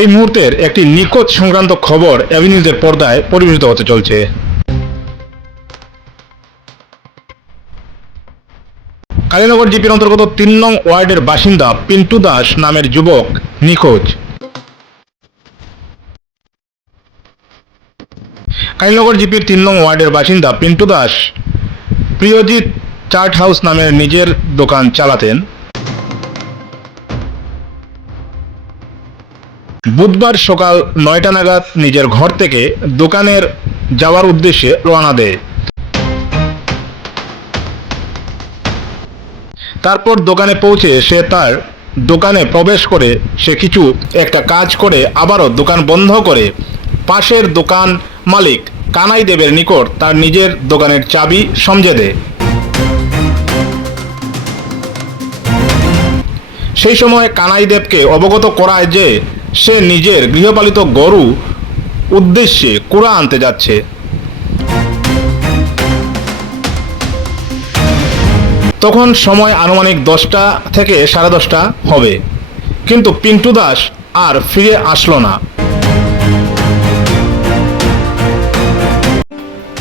এই মুহূর্তের একটি নিখোঁজ সংক্রান্ত খবর অ্যাভিনিউজের পর্দায় পরিবেশিত হতে চলছে। কালীনগর জিপির অন্তর্গত তিন নং ওয়ার্ডের বাসিন্দা পিন্টু দাস নামের যুবক নিখোঁজ। কালীনগর জিপির তিন নং ওয়ার্ডের বাসিন্দা পিন্টু দাস প্রিয়জিৎ চার্ট হাউস নামের নিজের দোকান চালাতেন। বুধবার সকাল নয়টা নাগাদ নিজের ঘর থেকে দোকানের যাওয়ার উদ্দেশ্যে রওনা দেয়। তারপর দোকানে পৌঁছে সে তার দোকানে প্রবেশ করে সে কিছু একটা কাজ করে আবারও দোকান বন্ধ করে। পাশের দোকান মালিক কানাই দেবের নিকট তার নিজের দোকানের চাবি সমঝে দেয়। সেই সময় কানাই দেবকে অবগত করায় যে সে নিজের গৃহপালিত গরু উদ্দেশ্যে কুড়া আনতে যাচ্ছে। তখন সময় আনুমানিক দশটা থেকে সাড়ে দশটা হবে। কিন্তু পিন্টু দাস আর ফিরে আসলো না।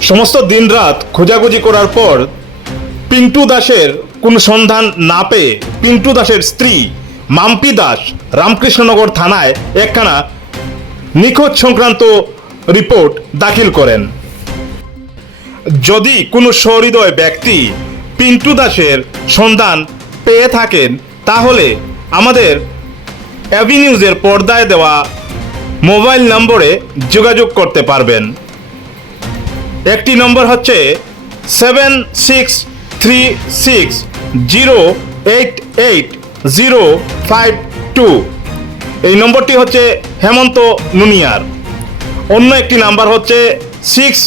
সমস্ত দিন রাত খোঁজাখুঁজি করার পর পিন্টু দাসের কোনো সন্ধান না পেয়ে পিন্টু দাসের স্ত্রী মাম্পি দাস, রামকৃষ্ণনগর থানায় একখানা নিখোঁজ সংক্রান্ত রিপোর্ট দাখিল করেন। যদি কোনো সহৃদয় ব্যক্তি পিন্টু দাসের সন্ধান পেয়ে থাকেন, তাহলে আমাদের অ্যাভিনিউজের পর্দায় দেওয়া মোবাইল নম্বরে যোগাযোগ করতে পারবেন। একটি নম্বর হচ্ছে seven six three six zero eight eight zero five two এই নম্বরটি হচ্ছে হেমন্ত নুনিয়ার। অন্য একটি নাম্বার হচ্ছে six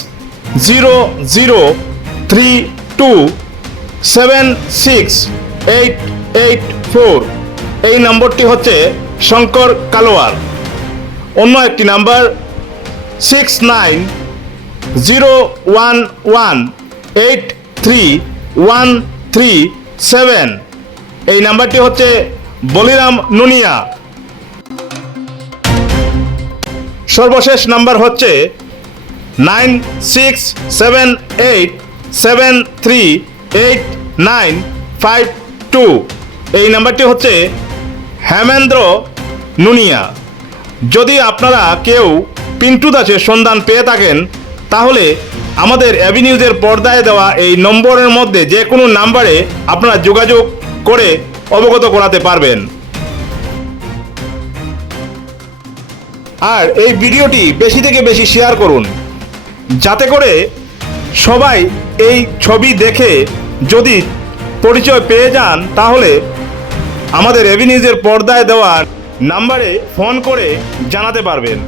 zero zero three two seven six eight eight four এই নম্বরটি হচ্ছে শঙ্কর কালোয়ার। অন্য একটি number six nine zero one one eight three one three seven এই নাম্বারটি হচ্ছে বলিরাম নুনিয়া। সর্বশেষ নাম্বার হচ্ছে nine six seven eight seven three eight nine five two. এই নাম্বারটি হচ্ছে হেমেন্দ্র নুনিয়া। যদি আপনারা কেউ পিন্টু দাসের সন্ধান পেয়ে থাকেন, তাহলে আমাদের অ্যাভিনিউজের পর্দায় দেওয়া এই নম্বরের মধ্যে যে কোনো নাম্বারে আপনারা যোগাযোগ করে অবগত করাতে পারবেন। আর এই ভিডিওটি বেশি থেকে বেশি শেয়ার করুন। যাতে করে সবাই এই ছবি দেখে যদি পরিচয় পেয়ে যান, তাহলে আমাদের এভিনিউজের পর্দায় দেওয়ার নাম্বারে ফোন করে জানাতে পারবেন।